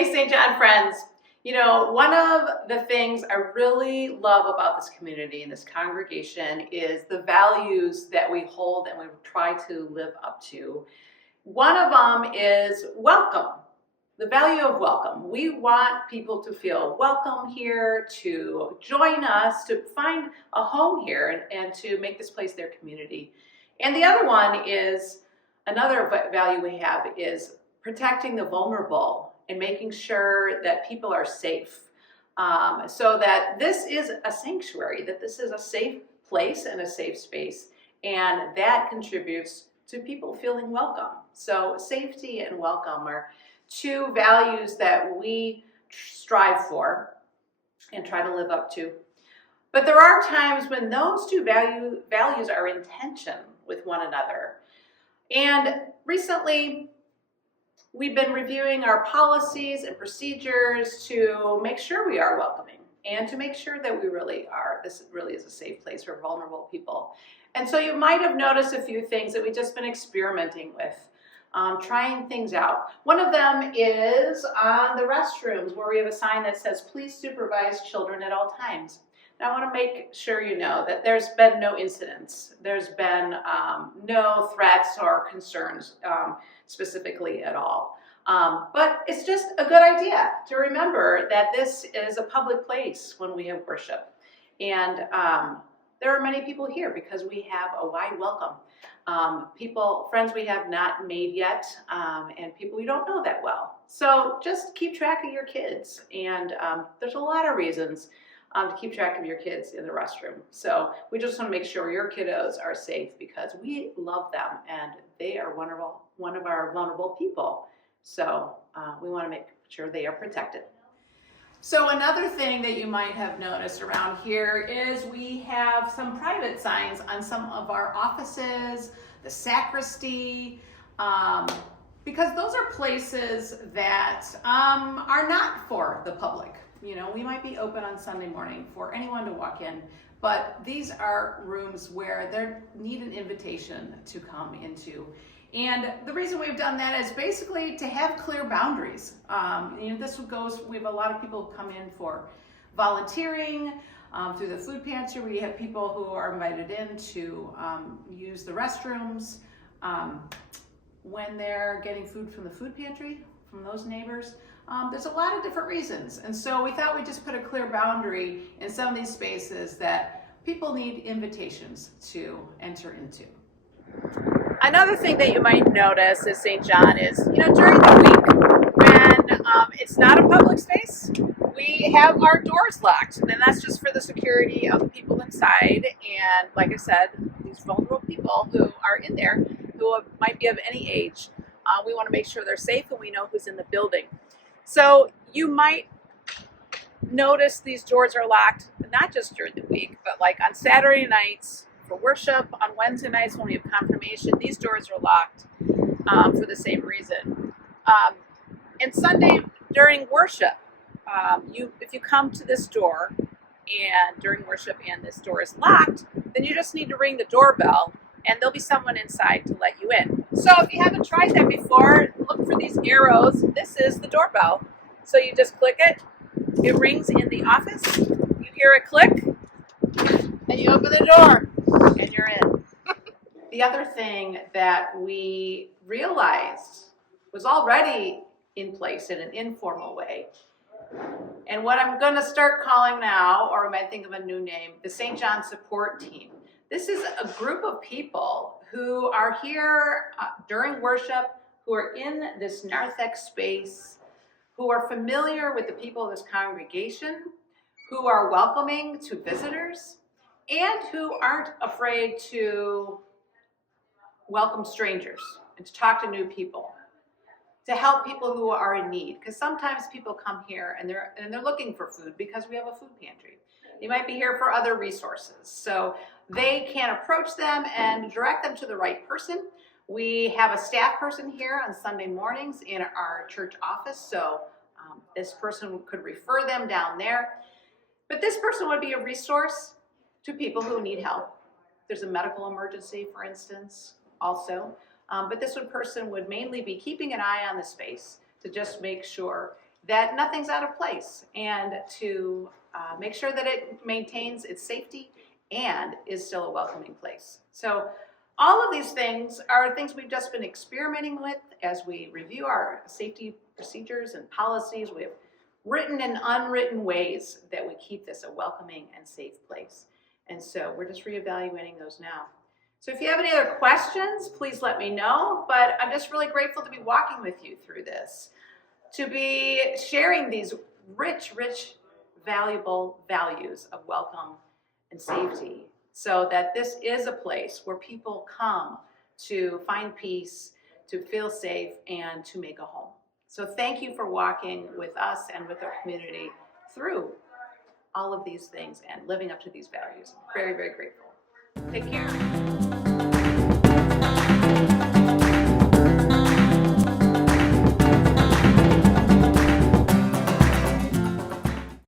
Hey, St. John friends. You know, one of the things I really love about this community and this congregation is the values that we hold and we try to live up to. One of them is welcome, the value of welcome. We want people to feel welcome here, to join us, to find a home here and to make this place their community. And the other one is, another value we have is protecting the vulnerable and making sure that people are safe. So that this is a sanctuary, that this is a safe place and a safe space. And that contributes to people feeling welcome. So safety and welcome are two values that we strive for and try to live up to. But there are times when those two values are in tension with one another. And recently, we've been reviewing our policies and procedures to make sure we are welcoming and to make sure that we really are. This really is a safe place for vulnerable people. And so you might have noticed a few things that we've just been experimenting with, trying things out. One of them is on the restrooms where we have a sign that says, please supervise children at all times. Now, I want to make sure you know that there's been no incidents. There's been no threats or concerns specifically at all. But it's just a good idea to remember that this is a public place when we have worship. And there are many people here because we have a wide welcome. Friends we have not made yet, and people we don't know that well. So just keep track of your kids. And there's a lot of reasons to keep track of your kids in the restroom. So we just want to make sure your kiddos are safe because we love them and they are one of our vulnerable people. So we want to make sure they are protected. So another thing that you might have noticed around here is we have some private signs on some of our offices, the sacristy, because those are places that are not for the public. You know, we might be open on Sunday morning for anyone to walk in, but these are rooms where they need an invitation to come into. And the reason we've done that is basically to have clear boundaries. You know, we have a lot of people come in for volunteering through the food pantry. We have people who are invited in to use the restrooms when they're getting food from the food pantry, from those neighbors. There's a lot of different reasons. And so we thought we'd just put a clear boundary in some of these spaces that people need invitations to enter into. Another thing that you might notice at St. John is, you know, during the week when it's not a public space, we have our doors locked. And that's just for the security of the people inside. And like I said, these vulnerable people who are in there who might be of any age, we want to make sure they're safe and we know who's in the building. So you might notice these doors are locked, not just during the week, but like on Saturday nights for worship, on Wednesday nights when we have confirmation, these doors are locked for the same reason. And Sunday during worship, if you come to this door and during worship and this door is locked, then you just need to ring the doorbell and there'll be someone inside to let you in. So if you haven't tried that before, look for these arrows. This is the doorbell. So you just click it, it rings in the office, you hear a click, and you open the door, and you're in. The other thing that we realized was already in place in an informal way, and what I'm going to start calling now, or I might think of a new name, the St. John Support Team. This is a group of people who are here during worship, who are in this narthex space, who are familiar with the people of this congregation, who are welcoming to visitors, and who aren't afraid to welcome strangers and to talk to new people, to help people who are in need. Because sometimes people come here and they're looking for food because we have a food pantry. They might be here for other resources. So they can approach them and direct them to the right person. We have a staff person here on Sunday mornings in our church office. So this person could refer them down there. But this person would be a resource to people who need help. There's a medical emergency, for instance, also. But this person would mainly be keeping an eye on the space to just make sure that nothing's out of place, and to make sure that it maintains its safety and is still a welcoming place. So all of these things are things we've just been experimenting with as we review our safety procedures and policies. We have written and unwritten ways that we keep this a welcoming and safe place. And so we're just reevaluating those now. So if you have any other questions, please let me know. But I'm just really grateful to be walking with you through this, to be sharing these rich, valuable values of welcome and safety, so that this is a place where people come to find peace, to feel safe, and to make a home. So thank you for walking with us and with our community through all of these things and living up to these values. Very, very grateful. Take care.